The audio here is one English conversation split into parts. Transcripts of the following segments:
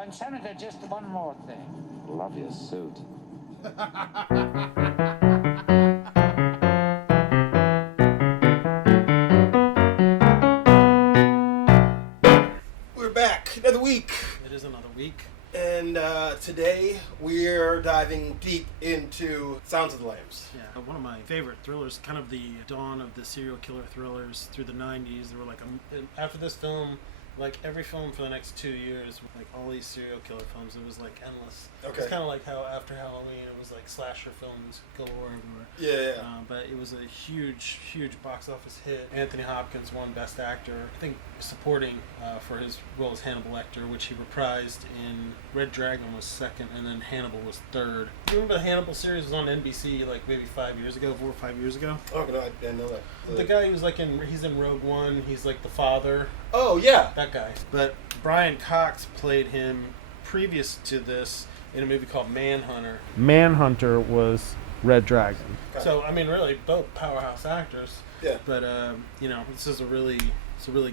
And Senator, just one more thing. Love your suit. We're back. Another week. It is another week. And today we're diving deep into Sounds of the Lambs. Yeah, one of my favorite thrillers, kind of the dawn of the serial killer thrillers through the 90s. There were like, after this film, like every film for the next 2 years, like all these serial killer films, it was like endless. Okay. It's kind of like how after Halloween it was like slasher films galore everywhere. Yeah. But it was a huge box office hit. Anthony Hopkins won Best Actor, I think supporting for his role as Hannibal Lecter, which he reprised in Red Dragon was second, and then Hannibal was third. You remember the Hannibal series was on NBC like maybe 5 years ago, 4 or 5 years ago? Oh, no, I didn't know that. The guy who's like he's in Rogue One, he's like the father. Oh, yeah. That guy. But Brian Cox played him previous to this in a movie called Manhunter. Manhunter was Red Dragon. So, I mean, really, both powerhouse actors. Yeah. But, this is a really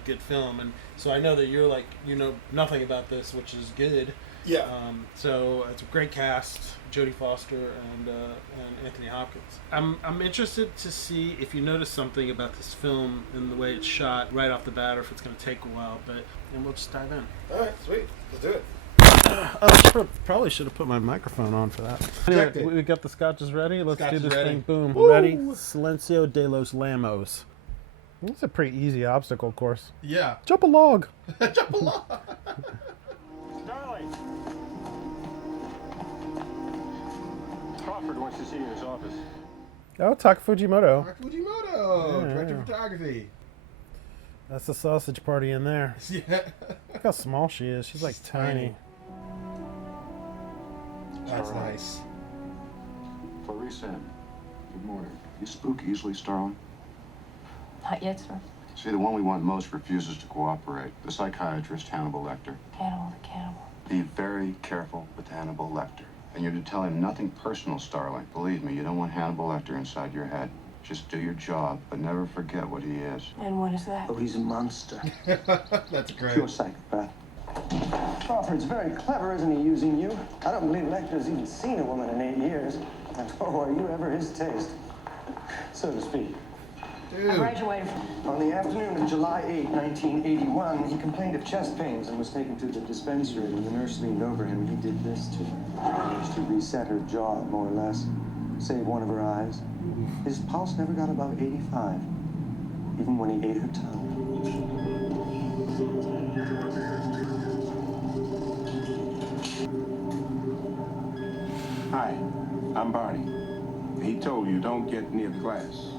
good film. And so I know that you're like, you know nothing about this, which is good. Yeah. So it's a great cast, Jodi Foster and Anthony Hopkins. I'm interested to see if you notice something about this film and the way it's shot right off the bat, or if it's going to take a while. And we'll just dive in. All right, sweet. Let's do it. Probably should have put my microphone on for that. Exactly. Anyway, we got the scotches ready. Let's Scotch do is this ready. thing. Boom. Woo! Ready? Silencio de los Lamos. It's a pretty easy obstacle course. Yeah. Jump a log. Jump along. Darling. Crawford wants to see you in his office. Oh, Taka Fujimoto. Mark Fujimoto, Yeah, director yeah. of photography. That's the sausage party in there. Yeah. Look how small she is. She's like tiny. That's nice. Clarice M. Good morning. You spook easily, Starling? Not yet, sir. See, the one we want most refuses to cooperate. The psychiatrist, Hannibal Lecter. Cannibal the cannibal. Be very careful with Hannibal Lecter. And you're to tell him nothing personal, Starling. Believe me, you don't want Hannibal Lecter inside your head. Just do your job, but never forget what he is. And what is that? Oh, he's a monster. That's great. Pure psychopath. Crawford's very clever, isn't he, using you? I don't believe Lecter's even seen a woman in 8 years. And oh, are you ever his taste? So to speak. I graduated from... On the afternoon of July 8, 1981, he complained of chest pains and was taken to the dispensary. When the nurse leaned over him, he did this to her. Managed to reset her jaw, more or less. Save one of her eyes. His pulse never got above 85, even when he ate her tongue. Hi, I'm Barney. He told you don't get near the glass.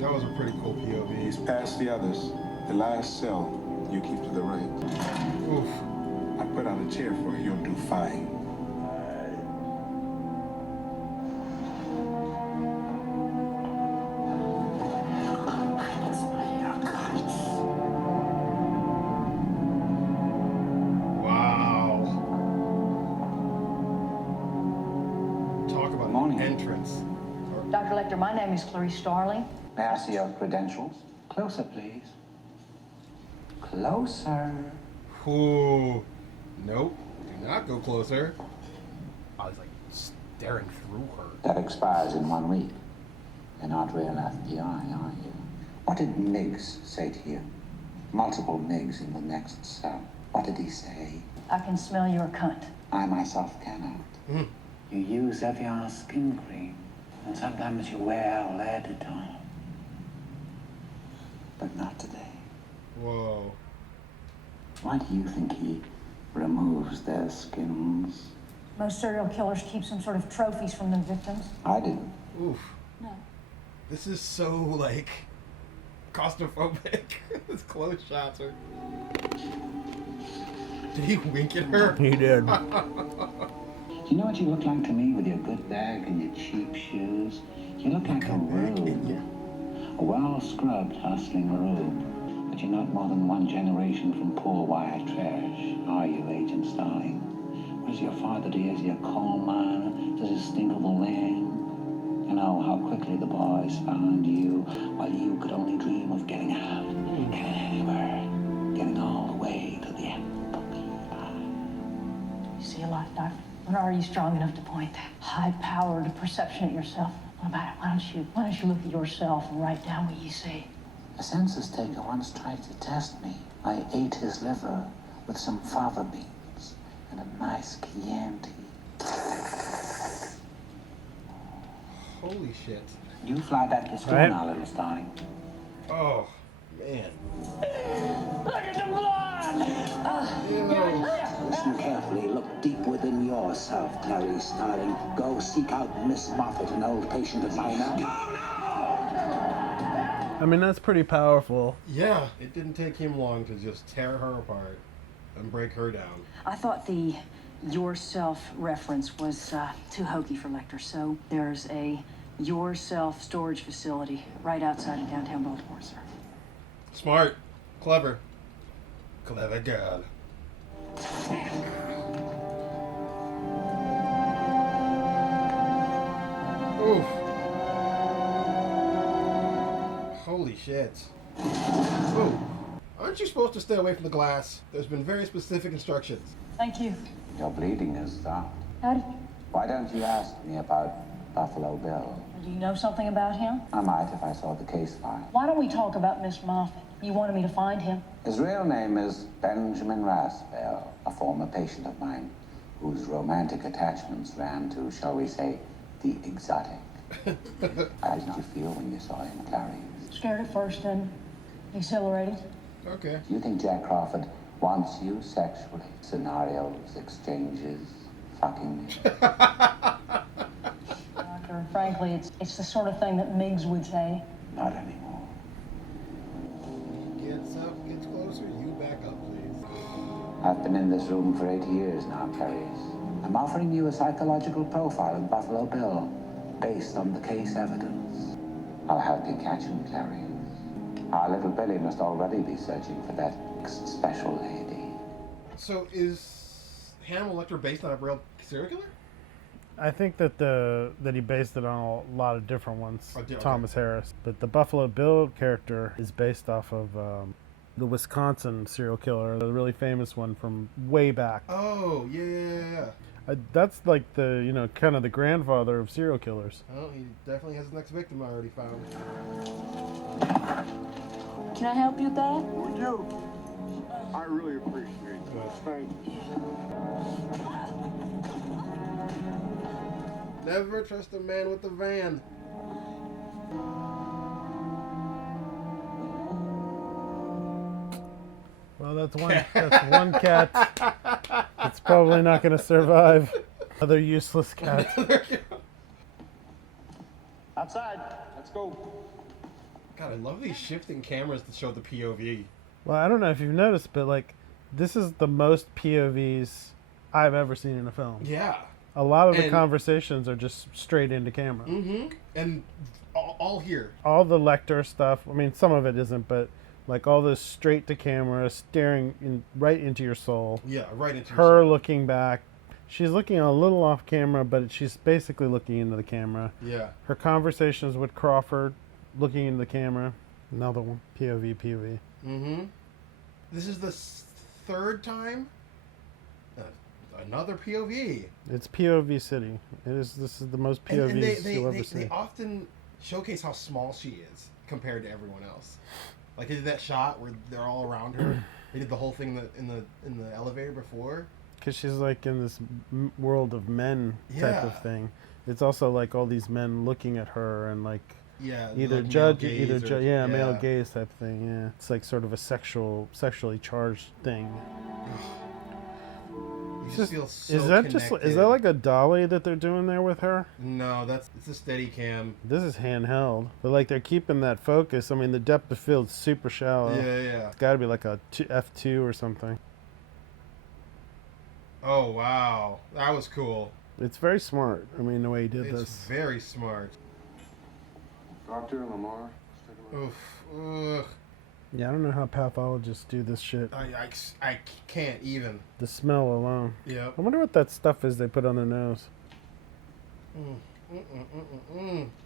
That was a pretty cool POV. He's past the others. The last cell, you keep to the right. Oof. I put out a chair for you. You'll do fine. Wow. Talk about Morning. entrance. Dr. Lecter, my name is Clarice Starling. May I see your credentials? Closer, please. Closer. Ooh. Nope. Do not go closer. I was like staring through her. That expires in 1 week. You're not real FBI, are you? What did Miggs say to you? Multiple Miggs in the next cell. What did he say? I can smell your cunt. I myself cannot. You use Evian skin cream, and sometimes you wear lead on. But not today. Whoa. Why do you think he removes their skins? Most serial killers keep some sort of trophies from their victims. I do. Oof. No. This is so, like, claustrophobic. His close shots are... Did he wink at her? He did. Do you know what you look like to me with your good bag and your cheap shoes? You look like a rube. A well-scrubbed, hustling rube. But you're not more than one generation from poor wire trash, are you, Agent Starling? What does your father do? Is he a coal miner? Does he stink of the land? You know how quickly the boys found you, while you could only dream of getting out, getting anywhere, getting all the way to the apple pie. You see a lot, Doctor. Or are you strong enough to point that high-powered perception at yourself? What about it? Why don't you look at yourself and write down what you see? A census taker once tried to test me. I ate his liver with some fava beans and a nice Chianti. Holy shit. You fly back to school Right. now, little starling. Oh, man. Look at the blood! Listen carefully. Look deep within yourself, Clary Starling. Go seek out Miss Moffat, an old patient of mine. I mean, that's pretty powerful. Yeah, it didn't take him long to just tear her apart and break her down. I thought the yourself reference was too hokey for Lecter, so there's a yourself storage facility right outside of downtown Baltimore, sir. Smart. Clever. Clever girl. Oof. Holy shit. Ooh. Aren't you supposed to stay away from the glass? There's been very specific instructions. Thank you. Your bleeding has stopped. How did Why don't you ask me about Buffalo Bill? Do you know something about him? I might if I saw the case file. Why don't we talk about Miss Moffat? You wanted me to find him. His real name is Benjamin Rasbell, a former patient of mine whose romantic attachments ran to, shall we say, the exotic. How did you feel when you saw him, Clary? Scared at first, then exhilarated. Okay. Do you think Jack Crawford wants you sexually? Scenarios, exchanges, fucking. Doctor, frankly, it's the sort of thing that Miggs would say. Not anymore. Gets up, gets closer, you back up, please. I've been in this room for 8 years now, Clarice. I'm offering you a psychological profile of Buffalo Bill based on the case evidence. I'll help you catch him, Clarice. Our little Billy must already be searching for that special lady. So is Hannibal Lecter based on a real serial killer? I think that that he based it on a lot of different ones. Okay. Thomas Harris, but the Buffalo Bill character is based off of the Wisconsin serial killer, the really famous one from way back. Oh, yeah. That's like the kind of the grandfather of serial killers. Oh, he definitely has his next victim already found. Can I help you with that? Would you? I really appreciate it. Thank you. Never trust a man with a van. Well, that's one cat. It's probably not going to survive. Another useless cat. Outside. Let's go. God, I love these shifting cameras that show the POV. Well, I don't know if you've noticed, but like, this is the most POVs I've ever seen in a film. Yeah. A lot of the conversations are just straight into camera. Mm-hmm. And all here. All the Lecter stuff, I mean, some of it isn't, but like all this straight to camera, staring right into your soul. Yeah, right into her your soul. looking back. She's looking a little off camera, but she's basically looking into the camera. Yeah. Her conversations with Crawford, looking into the camera. Another one. POV. Mm-hmm. This is the third time. Another POV. It's POV city. This is the most POVs you'll ever see. They often showcase how small she is compared to everyone else. Like they did that shot where they're all around her. They did the whole thing in the elevator before. Because she's like in this world of men type of thing. It's also like all these men looking at her and like either like judge, male male gaze type thing. Yeah, it's like sort of a sexually charged thing. You just feel so is that connected. is that like a dolly that they're doing there with her? No, it's a steady cam. This is handheld, but like they're keeping that focus. I mean, the depth of field's super shallow. Yeah. It's got to be like a f2 or something. Oh wow, that was cool. It's very smart. I mean, the way he did It's this. very smart. Dr. Lamar. Oof. Yeah, I don't know how pathologists do this shit. I can't even. The smell alone. Yeah. I wonder what that stuff is they put on their nose.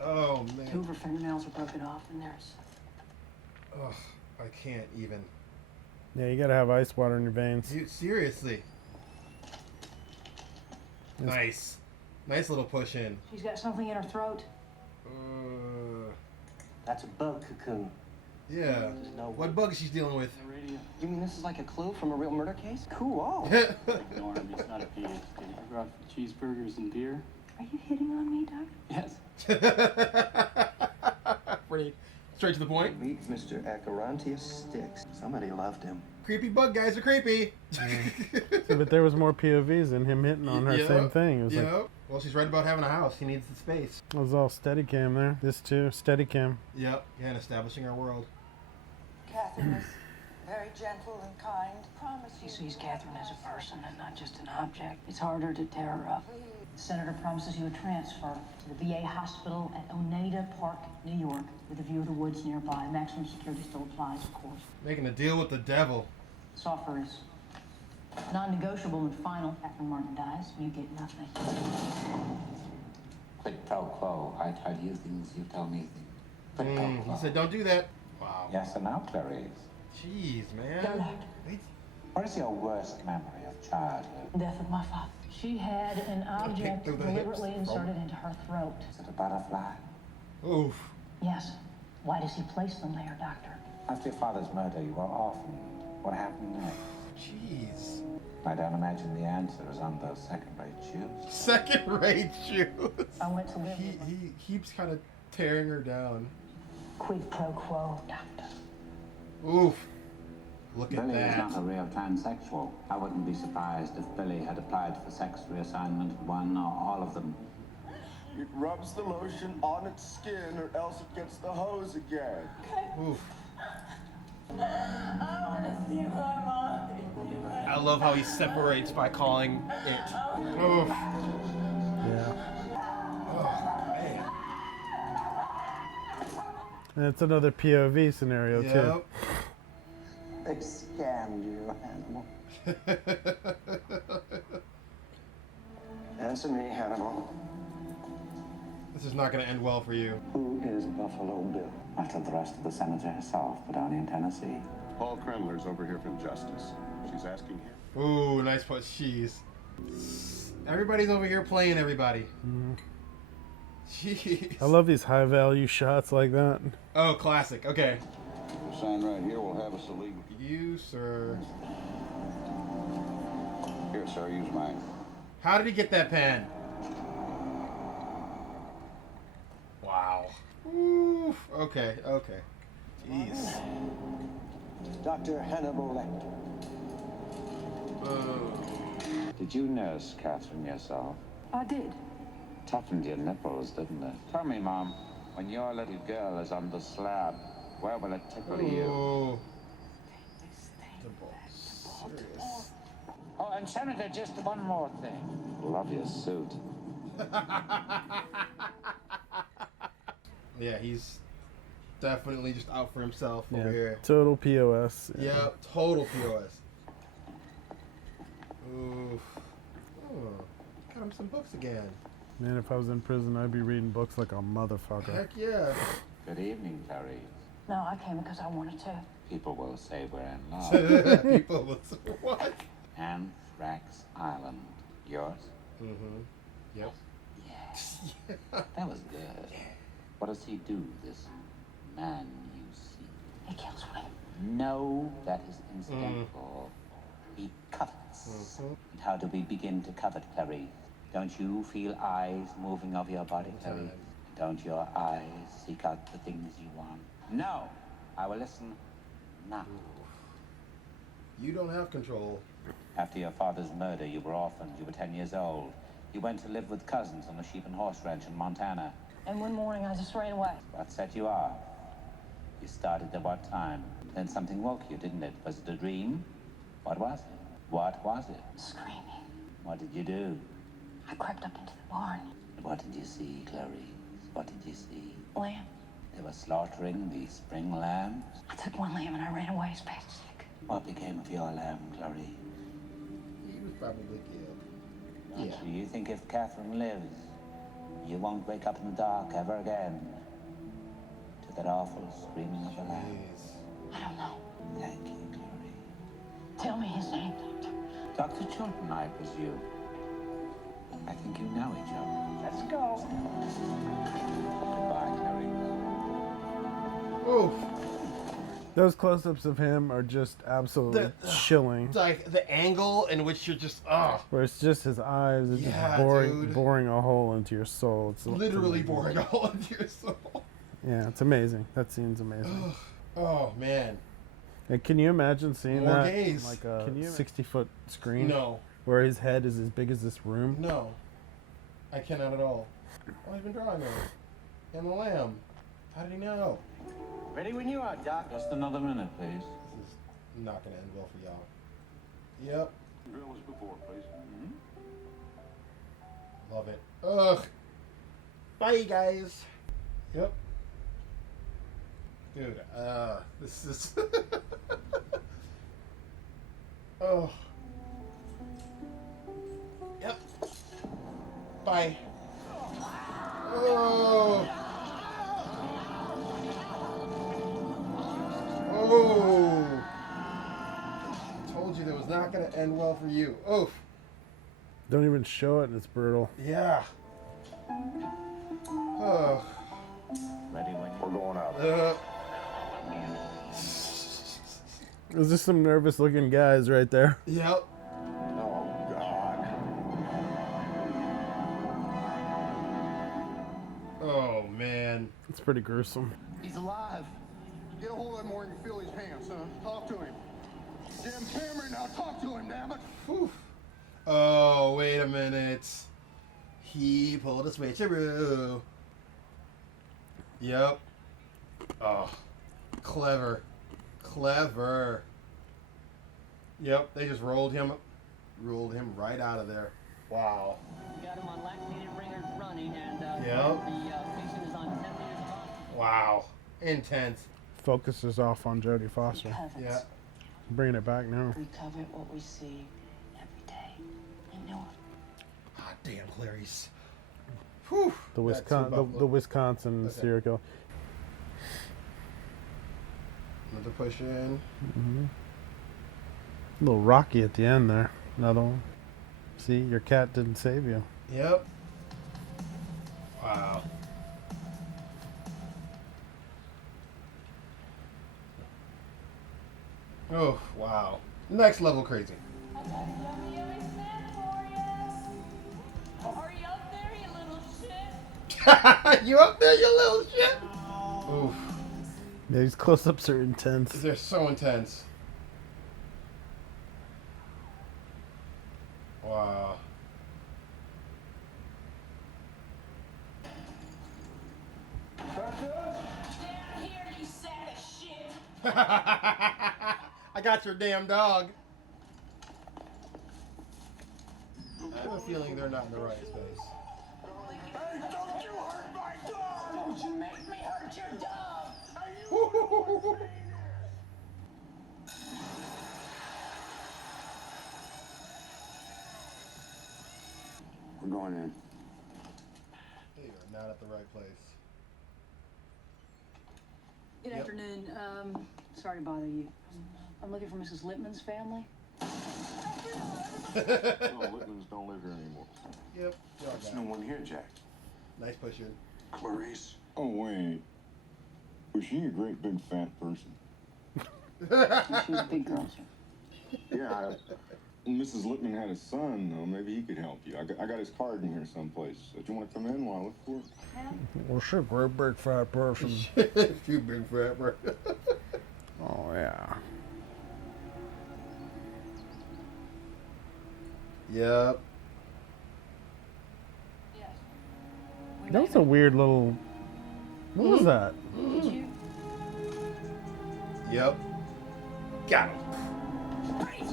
Oh man. Two of her fingernails were broken off, and there's. Ugh, I can't even. Yeah, you gotta have ice water in your veins. Dude, seriously. Nice. Nice little push in. She's got something in her throat. That's a bug cocoon. Yeah. What bug is she dealing with? You mean this is like a clue from a real murder case? Cool. Norm, it's not a PhD. I brought cheeseburgers and beer. Are you hitting on me, Doc? Yes. Pretty straight to the point. Meet Mr. Acherontius Styx. Somebody loved him. Creepy bug guys are creepy. See, but there was more POVs and him hitting on her. Same thing. It was like, well, she's right about having a house. He needs the space. it was all Steadicam there. This too, Steadicam. Yep. Yeah, and establishing our world. Catherine is very gentle and kind. Promise She you. sees Catherine as a person and not just an object. It's harder to tear her up. The senator promises you a transfer to the VA hospital at Oneida Park, New York, with a view of the woods nearby. Maximum security still applies, of course. Making a deal with the devil. This offer is non-negotiable and final. Catherine Martin dies, you get nothing. Quid pro quo. I tell you things, you tell me things. Quid pro quo. He said, don't do that. Wow. Yes, and now, Clarice. Jeez, man. What is your worst memory of childhood? Death of my father. She had an object through the hips. deliberately inserted into her throat. Is it a butterfly? Oof. Yes. Why does he place them there, Doctor? After your father's murder, you were orphaned. What happened next? Jeez. I don't imagine the answer is on those second-rate shoes. Second-rate shoes. I went to live He with her. he keeps kind of tearing her down. Quid pro quo, Doctor. Oof. Look at Billy is that. not a real transsexual. I wouldn't be surprised if Billy had applied for sex reassignment, one or all of them. It rubs the lotion on its skin or else it gets the hose again. Oof. I want to see my mom. I love how he separates by calling it. Oof. Yeah. Oh, man. And it's another POV scenario too. They scammed you, Hannibal. Answer me, Hannibal. This is not going to end well for you. Who is Buffalo Bill? Not to the rest of the senator herself, but only in Tennessee. Paul Kremler's over here from Justice. She's asking him. Ooh, nice put. Jeez. Everybody's over here playing everybody. Jeez. I love these high value shots like that. Oh, classic. Okay. The sign right here will have us a legal. You, sir. Here, sir, use mine. How did he get that pen? Wow. Oof. Okay, okay. Jeez. Dr. Hannibal Lecter. Did you nurse Catherine yourself? I did. Toughened your nipples, didn't it? Tell me, Mom, when your little girl is on the slab, where will it tickle you? Oh. Serious. Oh, and Senator, just one more thing. Love your suit. Yeah, he's definitely just out for himself over here. Total POS. Yeah, total POS. Oof. Oh, got him some books again. Man, if I was in prison, I'd be reading books like a motherfucker. Heck yeah. Good evening, Clarice. No, I came because I wanted to. People will say we're in love. People will say, what? Anthrax Island. Yours? Mm-hmm. Yep. Yes. That was good. What does he do, this man you see? He kills women. No, that is incidental. He covets. And how do we begin to covet, Clarice? Don't you feel eyes moving over your body, Clarice? Don't your eyes seek out the things you want? No! I will listen now. You don't have control. After your father's murder, you were orphaned. You were 10 years old. You went to live with cousins on a sheep and horse ranch in Montana. And one morning I just ran away. What set you off? You started at what time? Then something woke you, didn't it? Was it a dream? What was it? What was it? Screaming. What did you do? I crept up into the barn. What did you see, Clarice? What did you see? Lamb. They were slaughtering the spring lambs. I took one lamb and I ran away as fast as I could. What became of your lamb, Clarice? He was probably killed. Yeah. Do you think if Catherine lives, you won't wake up in the dark ever again to that awful screaming of a lamb? I don't know. Thank you, Clarice. Tell me his name, Doctor. Dr. Chilton, I presume. I think you know each other. Let's go. Goodbye, Cody. Oof. Those close-ups of him are just absolutely chilling. Like the angle in which you're just Where it's just his eyes, it's Yeah, just dude. boring a hole into your soul. It's literally amazing. boring a hole into your soul. Yeah, it's amazing. That scene's amazing. Oh man. And can you imagine seeing More that gays. on like a 60-foot screen? No. Where his head is as big as this room? No. I cannot at all. Oh, he's been drawing it. And the lamb. How did he know? Ready when you are, Doc. Just another minute, please. This is not gonna end well for y'all. Yep. Drill us before, please. Love it. Ugh. Bye, guys. Yep. Dude, this is... Oh. Yep. Bye. Oh. Oh. Told you that was not going to end well for you. Oof. Don't even show it and it's brutal. Yeah. Oh. Ready when We're going out. There's just some nervous-looking guys right there. Yep. Oh, God. Oh, man. It's pretty gruesome. He's alive. Get a hold of him where you can feel his hands, son. Talk to him. Jim Cameron, now talk to him, damn it. Whew. Oh, wait a minute. He pulled a switcheroo. Yep. Oh, clever. Clever. Yep, they just rolled him right out of there. Wow. Got him on lactated ringer running, and Yep. the patient is on 10 liters of oxygen. Wow. Intense. Focus is off on Jodie Foster. Yeah. Bringing it back now. We covet what we see every day. You know it. Hot damn, Clarice. Whew. The That's too buffalo. the Wisconsin Okay. serial killer. Another push in. A little rocky at the end there. Another one. See, your cat didn't save you. Yep. Wow. Oh, wow. Next level crazy. I got a yummy, yummy snack for you. Hurry up there, you little shit. You up there, you little shit? Oof. Yeah, these close-ups are intense. They're so intense. Wow. Down here, you sack of shit. I got your damn dog. I have a feeling they're not in the right space. Hey, don't you hurt my dog! Don't you make me hurt your dog! We're going in. They are not at the right place. Good Yep. afternoon. Sorry to bother you. I'm looking for Mrs. Littman's family. No, Littmans don't live here anymore. Yep. Y'all There's got no it. one here, Jack. Nice push in. Clarice. Oh, wait. Was she a great big fat person? She was a big girl, sir. Yeah. Mrs. Littman had a son, though. Maybe he could help you. I got his card in here someplace. Do you want to come in while I look for it? Well, she's a great big fat person. You big fat bro. Oh, yeah. Yep. Yes. That was a weird little... What was that? Did you? Yep. Got him. Freeze!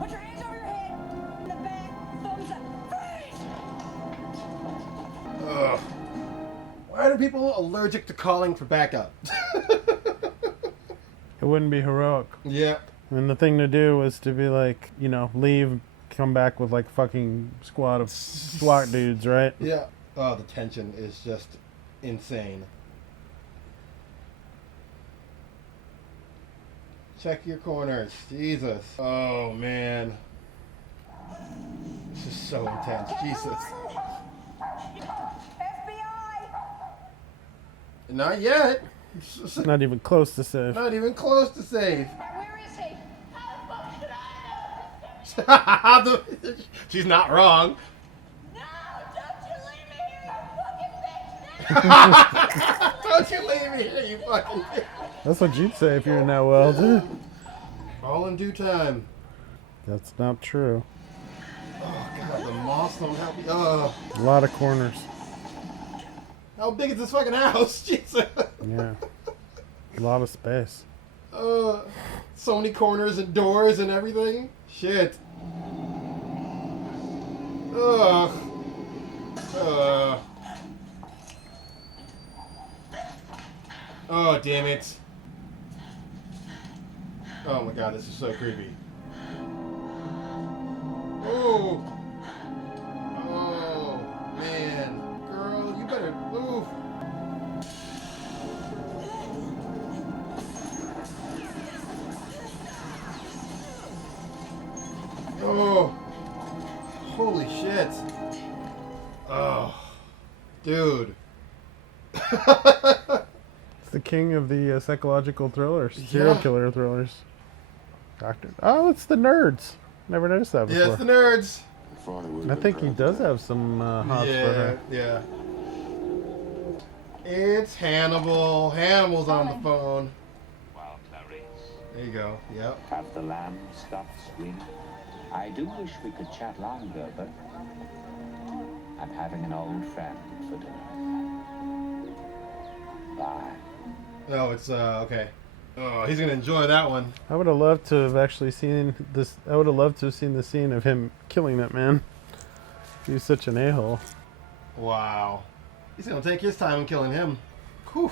Put your hands over your head. In the back, thumbs up. Freeze! Ugh. Why are people allergic to calling for backup? It wouldn't be heroic. Yep. And the thing to do was to be like, you know, leave, come back with like fucking squad of SWAT dudes, right? Yeah. Oh, the tension is just insane. Check your corners. Jesus. Oh, man. This is so intense. Jesus. Not yet. Not even close to safe. Not even close to safe. Where is he? How the fuck should I know? She's not wrong. No, don't you leave me here, you fucking bitch! Don't you leave me here, you fucking bitch. That's what you'd say if you're in that world. All in due time. That's not true. Oh god, the moss don't help you. Oh. A lot of corners. How big is this fucking house? Jesus. Yeah. A lot of space. So many corners and doors and everything. Shit. Ugh. Oh, damn it. Oh my god, this is so creepy. Oh. Oh, man. Girl, you better move. Oh. Holy shit. Oh. Dude. It's the king of the psychological thrillers, serial killer thrillers. Doctor. Oh, it's the Nerds. Never noticed that before. Yeah, it's the Nerds. I think he does have some hots for her. Yeah. It's Hannibal. Hannibal's on the phone. Well, Clarice. There you go. Yep. Have the lamb stopped screaming? I do wish we could chat longer, but I'm having an old friend for dinner. Bye. Oh, it's okay. Oh, he's gonna enjoy that one. I would have loved to have actually seen this. I would have loved to have seen the scene of him killing that man. He was such an a-hole. Wow. He's gonna take his time in killing him. Whew.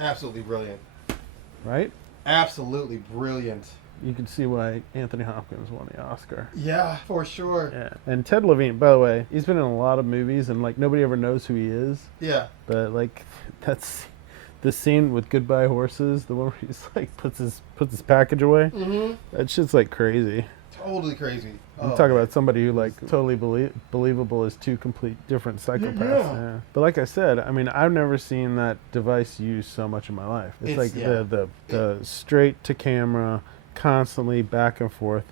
Absolutely brilliant. Right? Absolutely brilliant. You can see why Anthony Hopkins won the Oscar. Yeah, for sure. Yeah. And Ted Levine, by the way, he's been in a lot of movies, and like nobody ever knows who he is. Yeah. But like, that's the scene with Goodbye Horses, the one where he's like puts his package away. Mm-hmm. That shit's like crazy. Totally crazy. You talk about somebody who like totally believable as two complete different psychopaths. Yeah. But like I said, I mean, I've never seen that device used so much in my life. It's like the straight to camera, constantly back and forth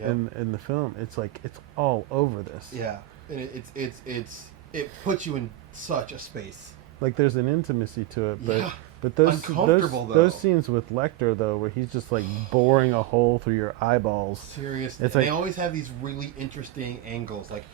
in the film. It's like it's all over this. Yeah, and it puts you in such a space. Like there's an intimacy to it, but Yeah. but those Uncomfortable, though. those scenes with Lecter though, where he's just like boring a hole through your eyeballs. Seriously, It's and like they always have these really interesting angles. Like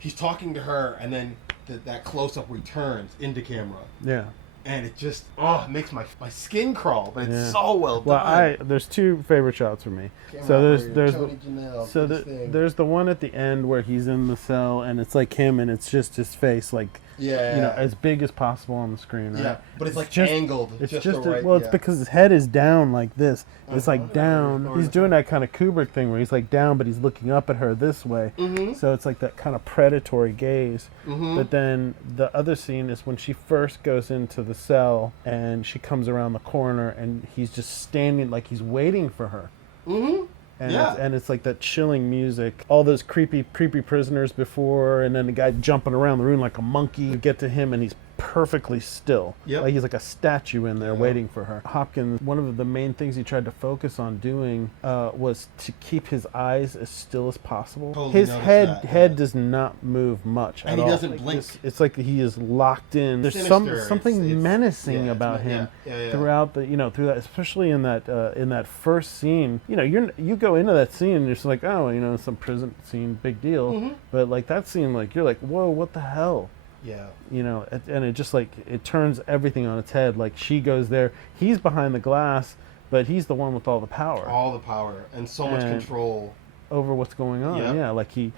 he's talking to her, and then that close up returns into camera. Yeah. And it just it makes my skin crawl, but it's Yeah. so well done. Well, there's two favorite shots for me. Camera So operator, there's Tony Janelle, so this thing. there's the one at the end where he's in the cell and it's like him and it's just his face like as big as possible on the screen, right? Yeah, but it's like just angled. It's just just the right, it's because his head is down like this. It's like down. Or He's doing that kind of Kubrick thing where he's like down, but he's looking up at her this way. Mhm. So it's like that kind of predatory gaze. Mhm. But then the other scene is when she first goes into the cell and she comes around the corner and he's just standing like he's waiting for her. Mm-hmm. And it's like that chilling music. All those creepy prisoners before, and then the guy jumping around the room like a monkey. You get to him, and he's perfectly still. Yep. Like he's like a statue in there waiting for her. Hopkins, one of the main things he tried to focus on doing was to keep his eyes as still as possible. Totally His noticed head does not move much And at he all. doesn't Like blink. it's like he is locked in. There's Sinister. something It's menacing about him throughout the through that, especially in that first scene. You go into that scene and you're just like, oh, some prison scene, big deal. Mhm. But like that scene, like you're like, whoa, what the hell? Yeah. And it just like it turns everything on its head. Like she goes there, he's behind the glass, but he's the one with all the power. All the power and so much control over what's going on. Yep. Yeah, like he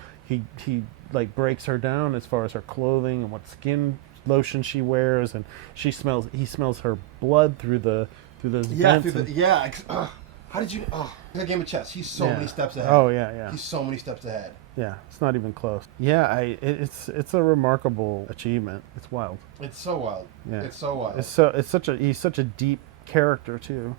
like breaks her down as far as her clothing and what skin lotion she wears, and he smells her blood through those vents. How did you? A game of chess. He's so many steps ahead. Oh yeah. He's so many steps ahead. Yeah, it's not even close. Yeah, it's a remarkable achievement. It's wild. It's so wild. Yeah, it's so wild. He's such a deep character too.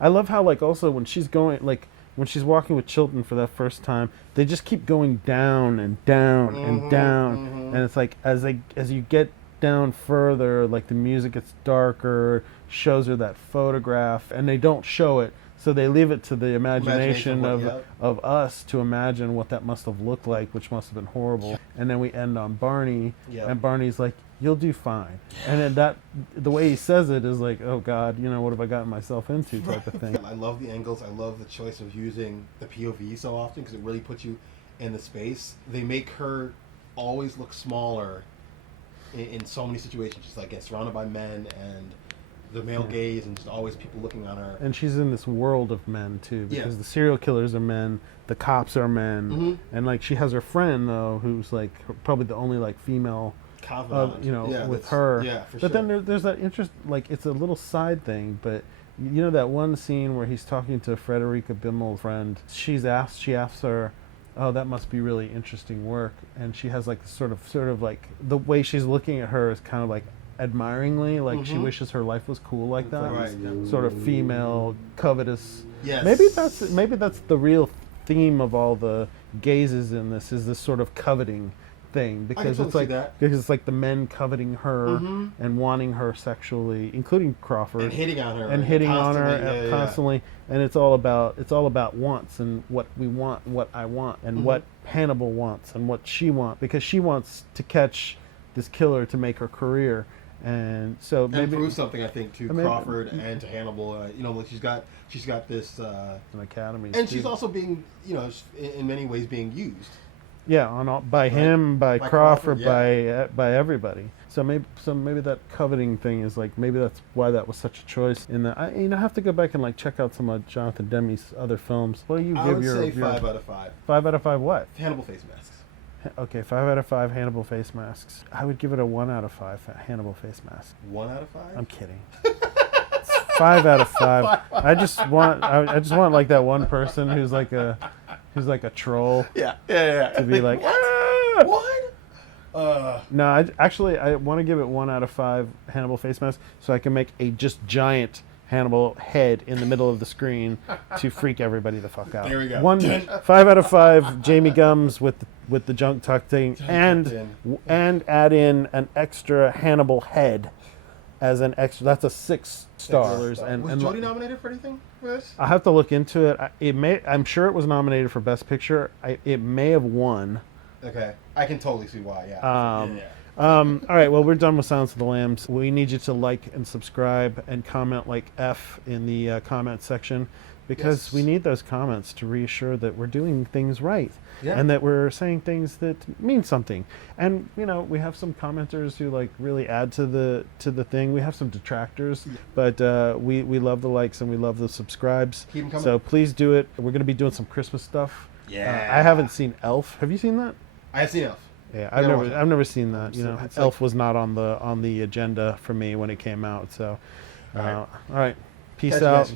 I love how like also when she's going like when she's walking with Chilton for that first time, they just keep going down and down and down, and it's like as you get down further, like the music gets darker, shows her that photograph, and they don't show it, so they leave it to the imagination of us to imagine what that must have looked like, which must have been horrible. And then we end on Barney, and Barney's like, "You'll do fine." And then the way he says it is like, "Oh God, what have I gotten myself into?" type of thing. I love the angles. I love the choice of using the POV so often because it really puts you in the space. They make her always look smaller in so many situations. She's like gets surrounded by men and the male gaze, and just always people looking on her. And she's in this world of men too, because the serial killers are men, the cops are men, and like she has her friend though, who's like probably the only like female confidant, with her. Yeah, for but then there's that interest, like it's a little side thing, but that one scene where he's talking to Frederica Bimmel's friend. She asks her, "Oh, that must be really interesting work," and she has like sort of like the way she's looking at her is kind of like admiringly, like she wishes her life was cool like that. Right. Sort of female, covetous. Yes. Maybe that's the real theme of all the gazes in this, is this sort of coveting thing, because it's like the men coveting her and wanting her sexually, including Crawford, and hitting on her constantly. And it's all about wants, and what we want, what I want, and what Hannibal wants, and what she wants, because she wants to catch this killer to make her career. And so maybe prove something, I think, to Crawford and to Hannibal. Like she's got this an academy, and she's also being, in many ways being used. Yeah, by him, by Crawford, by everybody. So maybe that coveting thing is like, maybe that's why that was such a choice. In that, I have to go back and like check out some of Jonathan Demme's other films. What do you give your? I would say 5 out of 5. 5 out of 5 what? Hannibal face masks. Okay, 5 out of 5 Hannibal face masks. I would give it a 1 out of 5 Hannibal face masks. 1 out of 5? I'm kidding. 5 out of 5. I just want like that one person who's like a troll. Yeah. To be like, what? No, I want to give it 1 out of 5 Hannibal face masks, so I can make a just giant Hannibal head in the middle of the screen to freak everybody the fuck out. There we go. 5 out of 5 Jamie Gums with the junk tucked in, and add in an extra Hannibal head as an extra. That's a 6 stars. Was Jodi nominated for anything for this? I have to look into it. I'm sure it was nominated for Best Picture. It may have won. Okay, I can totally see why. All right, well, we're done with Silence of the Lambs. We need you to like and subscribe and comment like F in the comment section, because we need those comments to reassure that we're doing things right, and that we're saying things that mean something. And we have some commenters who like really add to the thing. We have some detractors, but we love the likes and we love the subscribes. Keep them coming. So please do it. We're going to be doing some Christmas stuff. Yeah. I haven't seen Elf. Have you seen that? I have seen Elf. Yeah, I've never seen that. Elf was not on the agenda for me when it came out. So, all right, peace out.